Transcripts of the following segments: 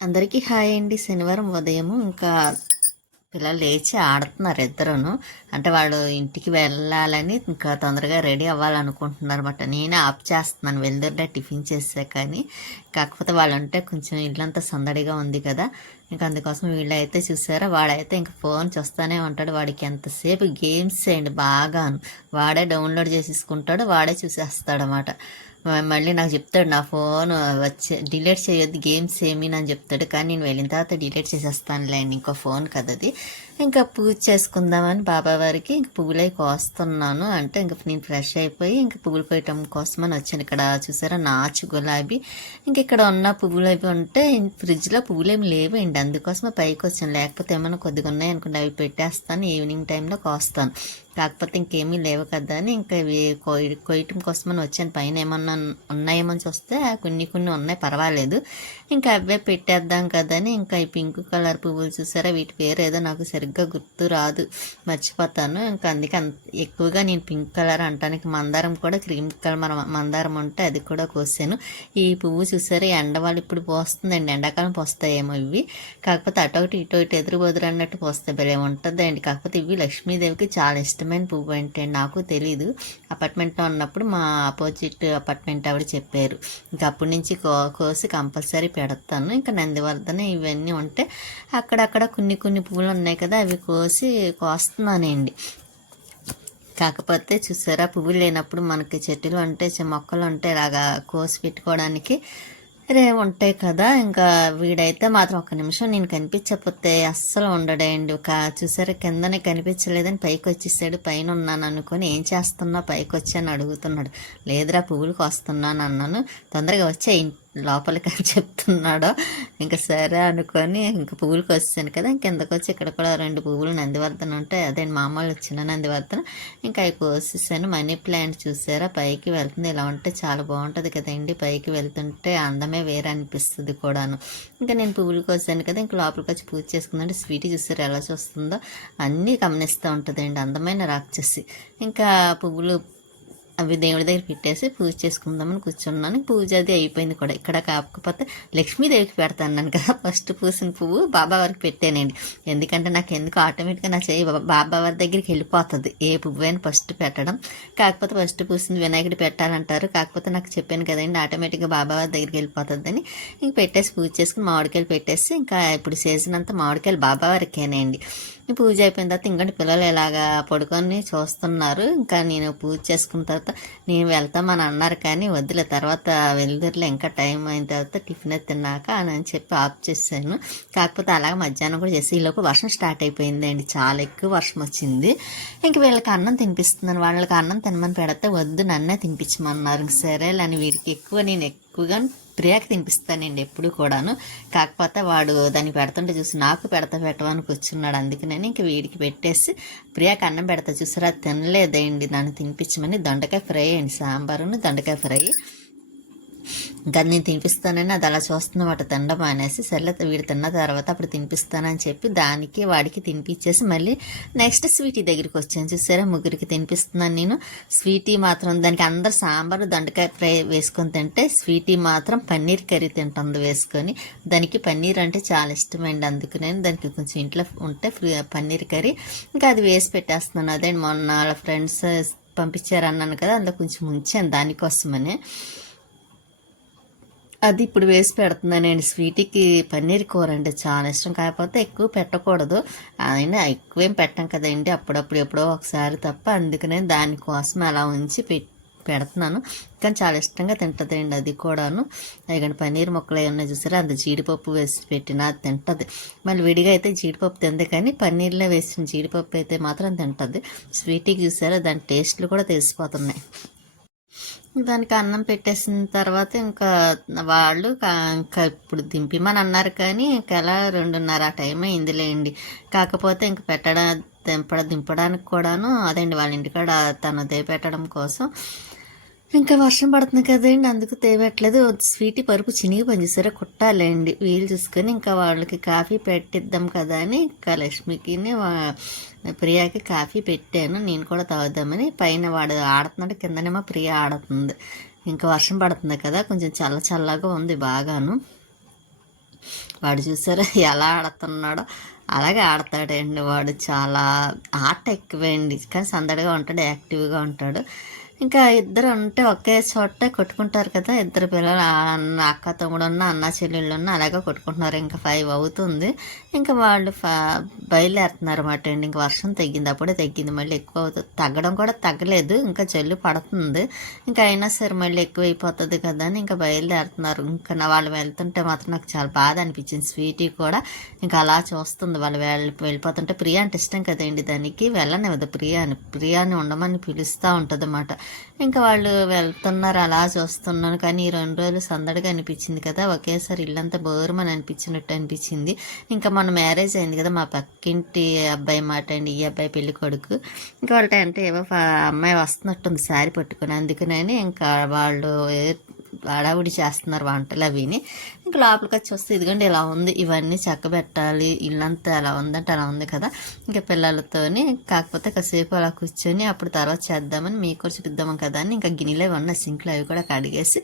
అందరికీ హాయ్ అండి. శనివారం ఉదయము ఇంకా పిల్లలు లేచి ఆడుతున్నారు ఇద్దరును. అంటే వాళ్ళు ఇంటికి వెళ్ళాలని ఇంకా తొందరగా రెడీ అవ్వాలనుకుంటున్నారు అనమాట నేనే ఆప్ చేస్తున్నాను. వెళ్తుంటే టిఫిన్ చేసా కానీ కాకపోతే వాళ్ళు ఉంటే కొంచెం ఇల్లంతా సందడిగా ఉంది కదా. ఇంకా అందుకోసం వీళ్ళైతే చూసారా? వాడైతే ఇంకా ఫోన్ చూస్తూనే ఉంటాడు. వాడికి ఎంతసేపు గేమ్స్ చేయండి బాగాను. వాడే డౌన్లోడ్ చేసేసుకుంటాడు. వాడే చూసేస్తాడు అనమాట మళ్ళీ నాకు చెప్తాడు నా ఫోన్ వచ్చి డిలీట్ చేయొద్దు గేమ్స్ ఏమి అని చెప్తాడు. కానీ నేను వెళ్ళిన తర్వాత డిలీట్ చేసేస్తానులేండి ఇంకో ఫోన్ కదా అది ఇంకా పూజ చేసుకుందామని బాబా వారికి ఇంక పువ్వులై కోస్తున్నాను. అంటే ఇంక నేను ఫ్రెష్ అయిపోయి ఇంక పువ్వులు కోయటం కోసమని వచ్చాను. ఇక్కడ చూసారా? నాచు గులాబీ. ఇంక ఇక్కడ ఉన్న పువ్వులు అవి ఉంటే ఫ్రిడ్జ్లో పువ్వులు ఏమి లేవండి. అందుకోసమే పైకి వచ్చాను. లేకపోతే ఏమైనా కొద్దిగా ఉన్నాయి అనుకుంటే అవి పెట్టేస్తాను. ఈవినింగ్ టైంలో కోస్తాను. కాకపోతే ఇంకేమీ లేవు కదా అని ఇంకా కోయి కోయ కొయ్యటం కోసమని వచ్చాను. పైన ఏమన్నా ఉన్నాయేమో చూస్తే కొన్ని కొన్ని ఉన్నాయి. పర్వాలేదు. ఇంకా అవే పెట్టేద్దాం కదా అని ఇంకా ఈ పింక్ కలర్ పువ్వులు చూసారా? వీటి పేరు ఏదో నాకు సరిగ్గా గుర్తు రాదు. మర్చిపోతాను. ఇంకా అందుకే ఎక్కువగా నేను పింక్ కలర్ అంటానికి మందారం కూడా క్రీమ్ కలర్ మందారం ఉంటే అది కూడా కోసాను. ఈ పువ్వు చూసారు? ఎండ వాళ్ళు ఇప్పుడు పోస్తుందండి. ఎండాకాలం పోస్తాయేమో ఇవి. కాకపోతే అటు ఒకటి ఇటు ఒకటి ఎదురు బదురు అన్నట్టు పోస్తే భలే ఉంటుందండి. కాకపోతే ఇవి లక్ష్మీదేవికి చాలా ఇష్టమైన పువ్వు అంటే నాకు తెలీదు. అపార్ట్మెంట్లో ఉన్నప్పుడు మా ఆపోజిట్ అపార్ట్మెంట్ ఆవిడ చెప్పారు. ఇంకా అప్పటి నుంచి కో కోసి కంపల్సరీ పెడతాను. ఇంకా నందివర్ధన ఇవన్నీ ఉంటే అక్కడక్కడ కొన్ని కొన్ని పువ్వులు ఉన్నాయి కదా అవి కోసి కోస్తున్నానండి. కాకపోతే చూసారా పువ్వులు లేనప్పుడు మనకి చెట్టులు అంటే మొక్కలు ఉంటే ఇలాగా కోసి పెట్టుకోవడానికి రే ఉంటాయి కదా. ఇంకా వీడైతే మాత్రం ఒక నిమిషం నేను కనిపించకపోతే అస్సలు ఉండడండి. ఒక చూసారా కిందనే కనిపించలేదని పైకి వచ్చేసాడు. పైన ఉన్నాను అనుకొని ఏం చేస్తున్నా? పైకి వచ్చాను అడుగుతున్నాడు. లేదురా పువ్వులకు వస్తున్నాను అన్నాను. తొందరగా వచ్చే లోపలికి అని చెప్తున్నాడో. ఇంకా సరే అనుకొని ఇంకా పువ్వులకి వచ్చాను కదా ఇంకెందుకు వచ్చి ఇక్కడ కూడా రెండు పువ్వులు నందివర్ధన ఉంటాయి. అదే మామూలు చిన్న నందివర్ధన. ఇంకా అవి కోసేసాను మనీ ప్లాంట్ చూసారా? పైకి వెళ్తుంది. ఇలా ఉంటే చాలా బాగుంటుంది కదండి పైకి వెళ్తుంటే అందమే వేరే అనిపిస్తుంది కూడాను. ఇంకా నేను పువ్వులు కోసాను కదా ఇంకా లోపలికి వచ్చి పూజ చేసుకుందంటే స్వీట్ చూసారు? ఎలా చూస్తుందో. అన్నీ గమనిస్తూ ఉంటుందండి అందమైన రాక్షసి. ఇంకా పువ్వులు అవి దేవుడి దగ్గర పెట్టేసి పూజ చేసుకుందామని కూర్చున్నాను. పూజ అది అయిపోయింది కూడా. ఇక్కడ కాకపోతే లక్ష్మీదేవికి పెడతాను కదా. ఫస్ట్ పూసిన పువ్వు బాబా వారికి పెట్టానండి. ఎందుకంటే నాకు ఎందుకు ఆటోమేటిక్గా నా చేయి బాబా వారి దగ్గరికి వెళ్ళిపోతుంది. ఏ పువ్వు అయినా ఫస్ట్ పెట్టడం. కాకపోతే ఫస్ట్ పూసింది వినాయకుడు పెట్టాలంటారు. కాకపోతే నాకు చెప్పాను కదండి ఆటోమేటిక్గా బాబా వారి దగ్గరికి వెళ్ళిపోతుందని. ఇంక పెట్టేసి పూజ చేసుకుని మామిడికాయలు పెట్టేసి ఇంకా ఇప్పుడు సీజన్ అంతా మామిడికాయలు బాబా వారికేనండి. పూజ అయిపోయిన తర్వాత ఇంకా పిల్లలు ఇలాగా పడుకొని చూస్తున్నారు. ఇంకా నేను పూజ చేసుకున్న తర్వాత నేను వెళ్తామని అన్నారు కానీ వద్దులే తర్వాత వెళ్దురులే ఇంకా టైం అయిన తర్వాత టిఫిన్ తిన్నాక అని చెప్పి ఆఫ్ చేశాను. కాకపోతే అలాగే మధ్యాహ్నం కూడా చేసి ఈలోపు వర్షం స్టార్ట్ అయిపోయిందండి. చాలా ఎక్కువ వర్షం వచ్చింది. ఇంక వీళ్ళకి అన్నం తినిపిస్తున్నాను. వాళ్ళకి అన్నం తినమని పెడితే వద్దు నన్నే తినిపించమన్నారు. సరే అని వీడికి ఎక్కువ నేను ఎక్కువగా ప్రియాకి తినిపిస్తానండి ఎప్పుడు కూడాను. కాకపోతే వాడు దాన్ని పెడుతుంటే చూసి నాకు పెడతా పెట్టమని కూర్చున్నాడు. అందుకనే ఇంక వీడికి పెట్టేసి ప్రియాకి అన్నం పెడతా చూసారా? తినలేదండి. దాన్ని తినిపించమని దొండకాయ ఫ్రై అండి. సాంబారును దొండకాయ ఫ్రై. ఇంకా నేను తినిపిస్తానని అది అలా చూస్తున్నమాట తినడం అనేసి సర్లే వీడు తిన్న తర్వాత అప్పుడు తినిపిస్తానని చెప్పి దానికి వాడికి తినిపించేసి మళ్ళీ నెక్స్ట్ స్వీటీ దగ్గరికి వచ్చాను. చూసారా? ముగ్గురికి తినిపిస్తున్నాను నేను. స్వీటీ మాత్రం దానికి అందరు సాంబారు దండకాయ ఫ్రై వేసుకొని తింటే స్వీటీ మాత్రం పన్నీర్ కర్రీ తింటుంది వేసుకొని. దానికి పన్నీర్ అంటే చాలా ఇష్టమండి. అందుకు నేను దానికి కొంచెం ఇంట్లో ఉంటే ఫ్రీ పన్నీర్ కర్రీ. ఇంకా అది వేసి పెట్టేస్తున్నాను. అదే మొన్న వాళ్ళ ఫ్రెండ్స్ పంపించారన్నాను కదా అందులో కొంచెం ఉంచాను దానికోసమనే. అది ఇప్పుడు వేసి పెడుతున్నానండి. స్వీట్కి పన్నీర్ కూర అంటే చాలా ఇష్టం. కాకపోతే ఎక్కువ పెట్టకూడదు. అయినా ఎక్కువేం పెట్టం కదండి. అప్పుడప్పుడు ఎప్పుడో ఒకసారి తప్ప అందుకనే దానికోసం అలా ఉంచి పెడుతున్నాను. కానీ చాలా ఇష్టంగా తింటుందండి అది కూడాను. ఎందుకంటే పన్నీర్ మొక్కలు ఏమన్నా చూసారా? అంత జీడిపప్పు వేసి పెట్టినా అది తింటుంది. మళ్ళీ విడిగా అయితే జీడిపప్పు తింది కానీ పన్నీర్లో వేసిన జీడిపప్పు అయితే మాత్రం తింటుంది. స్వీట్కి చూసారా? దాని టేస్ట్లు కూడా తెలిసిపోతున్నాయి. దానికి అన్నం పెట్టేసిన తర్వాత ఇంకా వాళ్ళు ఇంకా ఇప్పుడు దింపిమని అన్నారు కానీ ఇంకెలా రెండున్నర ఆ టైం అయిందిలేండి. కాకపోతే ఇంక పెట్టడం దింపడ దింపడానికి కూడాను అదండి వాళ్ళ ఇంటికాడ తనదే పెట్టడం కోసం. ఇంకా వర్షం పడుతుంది కదండి అందుకు తేవట్లేదు స్వీటీ పరుపు చినిగి పనిచేసారా కుట్టాలండి. వీలు చూసుకొని ఇంకా వాళ్ళకి కాఫీ పెట్టిద్దాం కదా అని ఇంకా లక్ష్మికి ప్రియాకి కాఫీ పెట్టాను. నేను కూడా తాగుదామని. పైన వాడు ఆడుతున్నాడు. కిందనేమో ప్రియ ఆడుతుంది. ఇంకా వర్షం పడుతుంది కదా. కొంచెం చల్ల చల్లగా ఉంది బాగాను. వాడు చూసారా ఎలా ఆడుతున్నాడో. అలాగే ఆడతాడండి వాడు. చాలా ఆట ఎక్కువండి. కానీ సందడిగా ఉంటాడు. యాక్టివ్గా ఉంటాడు. ఇంకా ఇద్దరు ఉంటే ఒకే చోట కొట్టుకుంటారు కదా. ఇద్దరు పిల్లలు అన్న అక్క తమ్ముడు ఉన్న అన్న చెల్లెళ్ళు ఉన్న అలాగే కొట్టుకుంటున్నారు. ఇంకా ఫైవ్ అవుతుంది. ఇంకా వాళ్ళు ఫ బయలుదేరుతున్నారు అన్నమాట అండి. ఇంకా వర్షం తగ్గింది. అప్పుడే తగ్గింది. మళ్ళీ ఎక్కువ అవుతుంది తగ్గడం కూడా తగ్గలేదు. ఇంకా జల్లు పడుతుంది. ఇంకా అయినా సరే మళ్ళీ ఎక్కువ అయిపోతుంది కదా అని ఇంకా బయలుదేరుతున్నారు. ఇంకా నా వాళ్ళు వెళ్తుంటే మాత్రం నాకు చాలా బాధ అనిపించింది. స్వీటీ కూడా ఇంకా అలా చూస్తుంది. వాళ్ళు వెళ్ళి వెళ్ళిపోతుంటే ప్రియా అంటే ఇష్టం కదండి దానికి. వెళ్ళనివ్వదు. ప్రియా అని ప్రియాని ఉండమని పిలుస్తూ ఉంటుంది అన్నమాట ఇంకా వాళ్ళు వెళ్తున్నారు అలా చూస్తున్నాను కానీ ఈ రెండు రోజులు సందడిగా అనిపించింది కదా. ఒకేసారి ఇల్లంతా బోరుమని అనిపించినట్టు అనిపించింది. ఇంకా మన మ్యారేజ్ అయింది కదా మా పక్కింటి అబ్బాయి మాట అండి ఈ అబ్బాయి పెళ్ళి కొడుకు. ఇంకా వాళ్ళ అంటే ఏవో అమ్మాయి వస్తున్నట్టుంది శారీ పట్టుకుని. అందుకనే ఇంకా వాళ్ళు హడావుడి చేస్తున్నారు వంటలు అవిని. ఇంకా లోపలికి వచ్చి వస్తే ఇదిగోండి ఇలా ఉంది ఇవన్నీ చక్కబెట్టాలి ఇల్లంతా ఎలా ఉందంటే అలా ఉంది కదా. ఇంకా పిల్లలతోని కాకపోతే కాసేపు అలా కూర్చొని అప్పుడు తర్వాత చేద్దామని మీకు కూడా చూపిద్దాం కదా అని ఇంకా గిన్నెలు అవి సింక్లు అవి కూడా కడిగేసి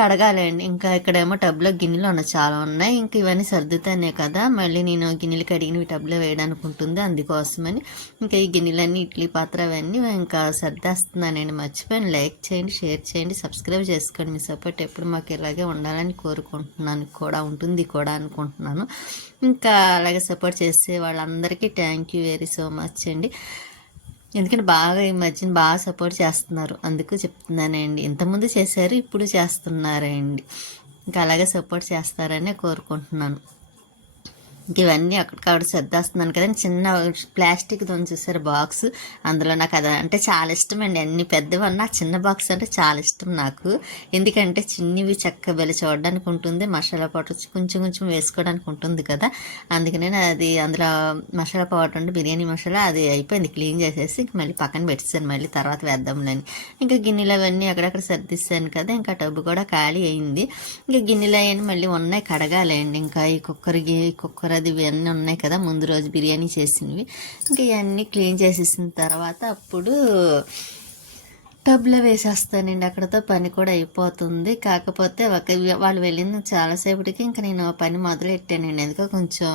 కడగాలండి. ఇంకా ఇక్కడేమో టబ్లో గిన్నెలు ఉన్నాయి చాలా ఉన్నాయి. ఇంకా ఇవన్నీ సర్దుతానే కదా. మళ్ళీ నేను గిన్నెలు కడిగినవి టబ్లో వేయడానికి ఉంటుంది అందుకోసమని. ఇంకా ఈ గిన్నెలన్నీ ఇడ్లీ పాత్ర అవన్నీ ఇంకా సర్దేస్తున్నానండి. మర్చిపోయాను. లైక్ చేయండి షేర్ చేయండి సబ్స్క్రైబ్ చేసుకోండి. మీ సపోర్ట్ ఎప్పుడు మాకు ఇలాగే ఉండాలని కోరుకుంటున్నాను. కూడా ఉంటుంది కూడా అనుకుంటున్నాను. ఇంకా అలాగే సపోర్ట్ చేసే వాళ్ళందరికీ thank you very so much అండి. ఎందుకంటే బాగా ఈ మధ్యన బాగా సపోర్ట్ చేస్తున్నారు. అందుకు చెప్తున్నానండి. ఇంతకుముందు చేశారు ఇప్పుడు చేస్తున్నారండి. ఇంకా అలాగే సపోర్ట్ చేస్తారని కోరుకుంటున్నాను. ఇంక ఇవన్నీ అక్కడికక్కడ సర్దేస్తున్నాను కదా చిన్న ప్లాస్టిక్ దని చూసారు బాక్స్. అందులో నాకు అది అంటే చాలా ఇష్టం అండి అన్ని పెద్దవన్నా చిన్న బాక్స్ అంటే చాలా ఇష్టం నాకు. ఎందుకంటే చిన్నవి చక్క బెల చూడడానికి ఉంటుంది. మసాలా పౌడర్ కొంచెం కొంచెం వేసుకోవడానికి ఉంటుంది కదా. అందుకనే నేను అది అందులో మసాలా పౌడర్ అంటే బిర్యానీ మసాలా అది అయిపోయింది. క్లీన్ చేసేసి ఇంక మళ్ళీ పక్కన పెట్టేసాను మళ్ళీ తర్వాత వేద్దాంలేని ఇంకా గిన్నెలు అవన్నీ అక్కడక్కడ సర్దిస్తాను కదా. ఇంకా టబ్బు కూడా ఖాళీ అయింది. ఇంకా గిన్నెలు అవన్నీ మళ్ళీ ఉన్నాయి. కడగాలండి. ఇంకా ఈ కుక్కర్కి కుక్కర్ అది ఇవన్నీ ఉన్నాయి కదా ముందు రోజు బిర్యానీ చేసినవి. ఇంకా ఇవన్నీ క్లీన్ చేసేసిన తర్వాత అప్పుడు టబ్లో వేసేస్తానండి. అక్కడతో పని కూడా అయిపోతుంది. కాకపోతే ఒక వాళ్ళు వెళ్ళిన చాలాసేపటికి ఇంకా నేను పని మొదలు పెట్టానండి. ఎందుకో కొంచెం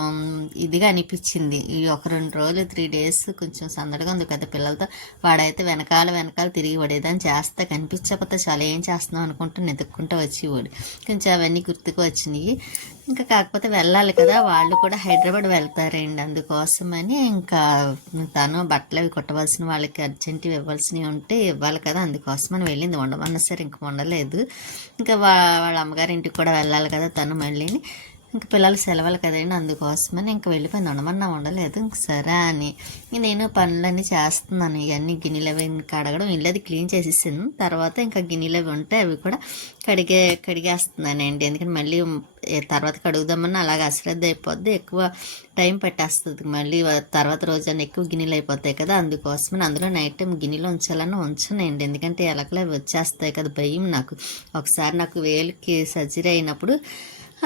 ఇదిగా అనిపించింది. ఈ ఒక రెండు రోజులు త్రీ డేస్ కొంచెం సందడిగా ఉంది పెద్ద పిల్లలతో. వాడైతే వెనకాల వెనకాల తిరిగి పడేదని చేస్తే కనిపించకపోతే చాలా ఏం చేస్తున్నాం అనుకుంటూ నెతుక్కుంటూ వచ్చేవాడు. కొంచెం అవన్నీ గుర్తుకు వచ్చినాయి. ఇంకా కాకపోతే వెళ్ళాలి కదా వాళ్ళు కూడా హైదరాబాద్ వెళ్తారండి. అందుకోసమని ఇంకా తను బట్టలు అవి కుట్టవలసిన వాళ్ళకి అర్జెంటువి ఇవ్వాల్సినవి ఉంటే ఇవ్వాలి కదా అందుకోసమని వెళ్ళింది. ఉండమన్నా సరే ఇంక ఉండలేదు ఇంకా వా వాళ్ళ అమ్మగారి ఇంటికి కూడా వెళ్ళాలి కదా తను మళ్ళీని. ఇంక పిల్లలు సెలవులు కదండి అందుకోసమని ఇంక వెళ్ళిపోయింది ఉండమన్నా ఉండలేదు. ఇంక సరే అని ఇంక నేను పనులన్నీ చేస్తున్నాను. ఇవన్నీ గిన్నెలు అవి కడగడం ఇల్లు అది క్లీన్ చేసేసాను. తర్వాత ఇంకా గిన్నెలు అవి ఉంటే అవి కూడా కడిగే కడిగేస్తున్నానండి. ఎందుకంటే మళ్ళీ తర్వాత కడుగుదామన్నా అలాగ అశ్రద్ధ అయిపోద్ది. ఎక్కువ టైం పెట్టేస్తుంది. మళ్ళీ తర్వాత రోజున ఎక్కువ గిన్నెలు అయిపోతాయి కదా అందుకోసమని అందులో నైట్ టైం గిన్నెలో ఉంచాలని ఉంచనండి. ఎందుకంటే ఎలకలు అవి వచ్చేస్తాయి కదా భయం నాకు. ఒకసారి నాకు వేలికి సర్జరీ అయినప్పుడు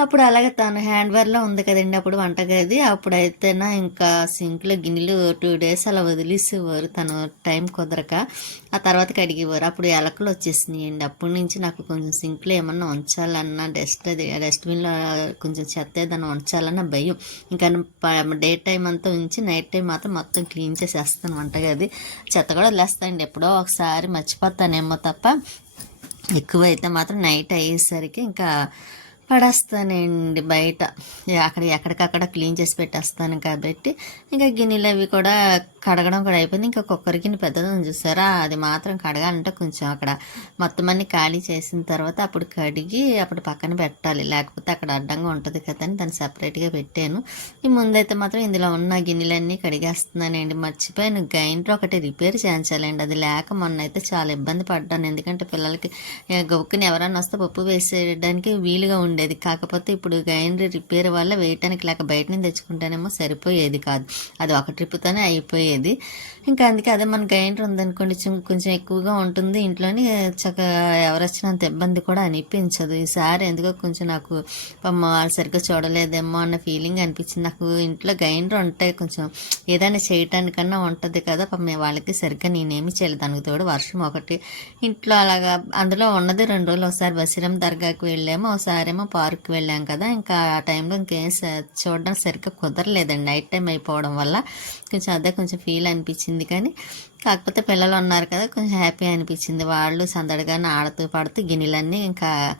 అప్పుడు అలాగే తను హ్యాండ్ వేర్లో ఉంది కదండి అప్పుడు వంటగది. అప్పుడైతేనా ఇంకా సింక్లో గిన్నెలు టూ డేస్ అలా వదిలేసేవారు తను టైం కుదరక. ఆ తర్వాత కడిగేవారు. అప్పుడు ఎలకలు వచ్చేసినాయండి. అప్పటి నుంచి నాకు కొంచెం సింక్లో ఏమన్నా ఉంచాలన్నా డస్ట్ అది డస్ట్బిన్లో కొంచెం చెత్త ఏదైనా ఉంచాలన్న భయం. ఇంకా డే టైం అంతా ఉంచి నైట్ టైం మాత్రం మొత్తం క్లీన్ చేసేస్తాను వంటగది. చెత్త కూడా వదిలేస్తానండి. ఎప్పుడో ఒకసారి మర్చిపోతానేమో తప్ప ఎక్కువైతే మాత్రం నైట్ అయ్యేసరికి ఇంకా పడేస్తానండి బయట. అక్కడ ఎక్కడికక్కడ క్లీన్ చేసి పెట్టేస్తాను కాబట్టి. ఇంకా గిన్నెలు అవి కూడా కడగడం కూడా అయిపోయింది. ఇంకా కుక్కర్ గిన్నె పెద్దది ఉంది చూసారా? అది మాత్రం కడగాలంటే కొంచెం అక్కడ మొత్తం అన్ని ఖాళీ చేసిన తర్వాత అప్పుడు కడిగి అప్పుడు పక్కన పెట్టాలి. లేకపోతే అక్కడ అడ్డంగా ఉంటుంది కదా అని దాన్ని సపరేట్గా పెట్టాను. ఈ ముందైతే మాత్రం ఇందులో ఉన్న గిన్నెలన్నీ కడిగేస్తున్నానండి. మర్చిపోయాను. గ్రైండర్ ఒకటి రిపేర్ చేయించాలండి. అది లేక మొన్న అయితే చాలా ఇబ్బంది పడ్డాను. ఎందుకంటే పిల్లలకి గొక్కుని ఎవరన్నా ఎవరైనా వస్తే పప్పు వేసేయడానికి వీలుగా ఉండేది. కాకపోతే ఇప్పుడు గ్రైండర్ రిపేర్ వల్ల వేయటానికి లేక బయట నుంచి తెచ్చుకుంటేనేమో సరిపోయేది కాదు. అది ఒక ట్రిప్తోనే అయిపోయేది. ആയത് ఇంకా అందుకే అదే మన గ్రైండర్ ఉందనుకోండి కొంచెం కొంచెం ఎక్కువగా ఉంటుంది. ఇంట్లోని చక్కగా ఎవరు ఇబ్బంది కూడా అనిపించదు. ఈసారి ఎందుకో కొంచెం నాకు అమ్మ వాళ్ళు సరిగ్గా చూడలేదేమో అన్న ఫీలింగ్ అనిపించింది. నాకు ఇంట్లో గ్రైండర్ ఉంటే కొంచెం ఏదైనా చేయటానికన్నా ఉంటుంది కదా పమ్మ వాళ్ళకి సరిగ్గా నేనేమి చేయలేదు. దానికి తోడు వర్షం ఒకటి. ఇంట్లో అలాగా అందులో ఉన్నది రెండు రోజులు ఒకసారి బసిరం దర్గాకి వెళ్ళాము. ఒకసారి ఏమో పార్క్కి వెళ్ళాం కదా. ఇంకా ఆ టైంలో ఇంకేం చూడడం సరిగ్గా కుదరలేదండి. నైట్ టైం అయిపోవడం వల్ల కొంచెం అదే కొంచెం ఫీల్ అనిపించింది. కానీ కాకపోతే పిల్లలు ఉన్నారు కదా కొంచెం హ్యాపీ అనిపించింది. వాళ్ళు సందడిగానే ఆడుతూ పాడుతూ గిన్నెలన్నీ ఇంకా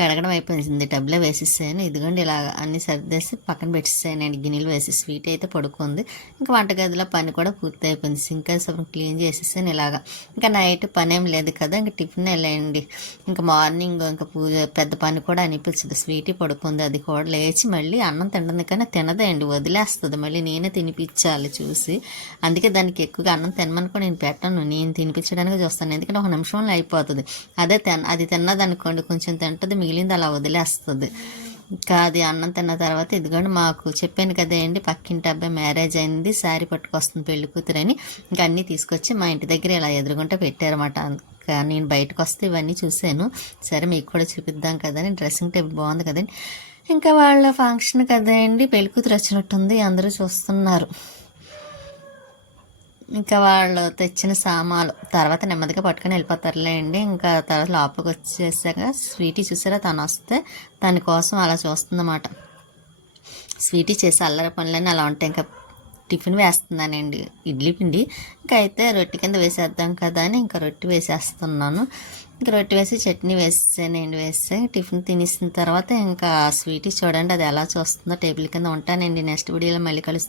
కడగడం అయిపోయింది. టబ్లో వేసేసాను ఇదిగోండి ఇలా అన్ని సర్దేసి పక్కన పెట్టేసానండి గిన్నెలు వేసి స్వీట్ అయితే పడుకుంది. ఇంకా వంటగదిలో పని కూడా పూర్తి అయిపోయింది. సింక్ శుభ్రం క్లీన్ చేసేసాను ఇలాగా. ఇంకా నైట్ పని ఏం లేదు కదా ఇంకా టిఫిన్ వెళ్ళండి. ఇంకా మార్నింగ్ ఇంకా పూజ పెద్ద పని కూడా అనిపించదు. స్వీట్ పడుకుంది. అది కూడా లేచి మళ్ళీ అన్నం తింటుంది కానీ తినదండి. వదిలేస్తుంది. మళ్ళీ నేనే తినిపించాలి చూసి. అందుకే దానికి ఎక్కువగా అన్నం తినమని కూడా నేను పెట్టను. నేను తినిపించడానికి చూస్తాను. ఎందుకంటే ఒక నిమిషంలో అయిపోతుంది. అదే తిన అది తిన్నదనుకోండి కొంచెం తింటుంది మిగిలింది అలా వదిలేస్తుంది. ఇంకా అది అన్నం తిన్న తర్వాత ఇదిగోండి మాకు చెప్పాను కదండి పక్కింటి అబ్బాయి మ్యారేజ్ అయింది శారీ పట్టుకొస్తుంది పెళ్ళి కూతురని. ఇంకా అన్నీ తీసుకొచ్చి మా ఇంటి దగ్గర ఇలా ఎదురుగుంటే పెట్టారన్నమాట. ఇంకా నేను బయటకు వస్తే ఇవన్నీ చూశాను. సరే మీకు కూడా చూపిద్దాం కదని డ్రెస్సింగ్ టేబుల్ బాగుంది కదండి. ఇంకా వాళ్ళ ఫంక్షన్ కదండి పెళ్ళి కూతురు వచ్చినట్టుంది అందరూ చూస్తున్నారు. ఇంకా వాళ్ళు తెచ్చిన సామాలు తర్వాత నెమ్మదిగా పట్టుకొని వెళ్ళిపోతారులే అండి ఇంకా తర్వాత లోపలికి వచ్చేసాక స్వీటీ చూసారా? తను వస్తే దాని కోసం అలా చూస్తుందన్నమాట. స్వీటీ చేసి అల్లరి పనులన్నీ అలా ఉంటాయి. ఇంకా టిఫిన్ వేస్తున్నానండి. ఇడ్లీ పిండి. ఇంకా అయితే రొట్టె కింద వేసేద్దాం కదా అని ఇంకా రొట్టె వేసేస్తున్నాను. ఇంకా రొట్టె వేసి చట్నీ వేసానండి వేస్తే టిఫిన్ తినేసిన తర్వాత ఇంకా స్వీటీ చూడండి అది ఎలా చూస్తుందో టేబుల్ కింద ఉంటానండి. నెక్స్ట్ వీడియోలో మళ్ళీ కలుస్తాను